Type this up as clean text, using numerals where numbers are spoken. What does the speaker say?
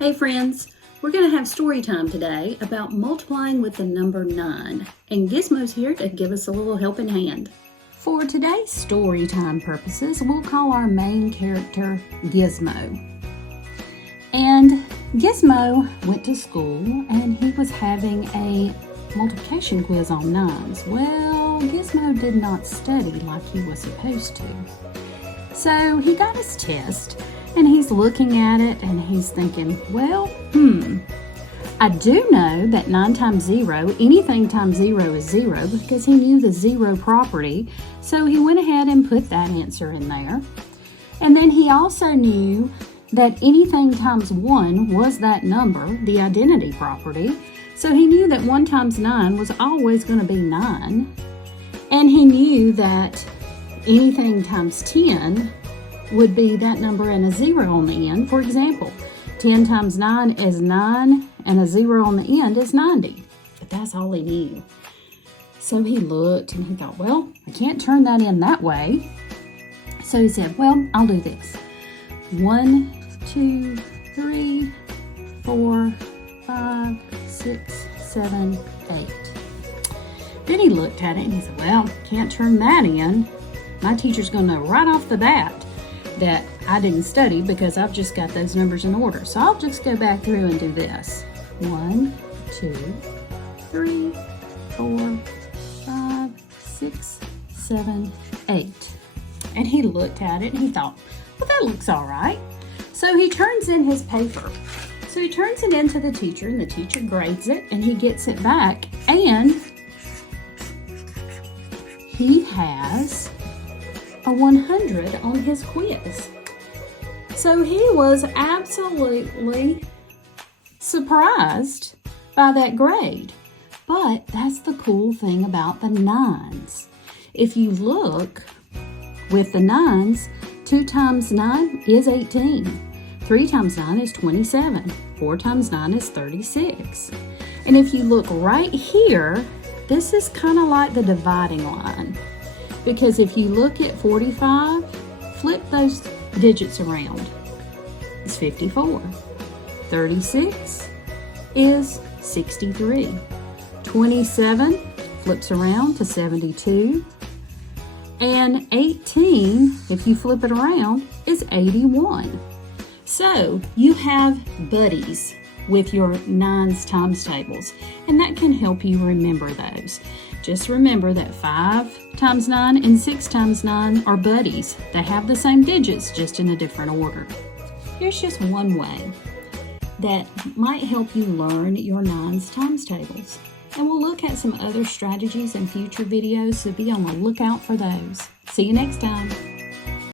Hey friends, we're going to have story time today about multiplying with the number 9, and Gizmo's here to give us a little helping hand. For today's story time purposes, we'll call our main character Gizmo. And Gizmo went to school and he was having a multiplication quiz on 9s. Well, Gizmo did not study like he was supposed to. So he got his test and he's looking at it and he's thinking, well, I do know that 9 times 0, anything times 0 is 0 because he knew the 0 property. So he went ahead and put that answer in there. And then he also knew that anything times 1 was that number, the identity property. So he knew that 1 times 9 was always going to be 9. And he knew that anything times 10 would be that number and a 0 on the end. For example, 10 times 9 is 9 and a 0 on the end is 90. But that's all he knew. So he looked and he thought, well, I can't turn that in that way. So he said, well, I'll do this. 1, 2, 3, 4, 5, 6, 7, 8. Then he looked at it and he said, well, can't turn that in. My teacher's going to know right off the bat that I didn't study because I've just got those numbers in order. So I'll just go back through and do this. 1, 2, 3, 4, 5, 6, 7, 8. And he looked at it and he thought, well, that looks all right. So he turns in his paper. So he turns it into the teacher and the teacher grades it and he gets it back and he has a 100 on his quiz. So he was absolutely surprised by that grade. But that's the cool thing about the 9s. If you look with the 9s, 2 times 9 is 18. 3 times 9 is 27. 4 times 9 is 36. And if you look right here, this is kind of like the dividing line. Because if you look at 45, flip those digits around. It's 54. 36 is 63. 27 flips around to 72. And 18, if you flip it around, is 81. So you have buddies with your 9s times tables, and that can help you remember those. Just remember that 5 times 9 and 6 times 9 are buddies. They have the same digits, just in a different order. Here's just one way that might help you learn your 9s times tables. And we'll look at some other strategies in future videos, so be on the lookout for those. See you next time.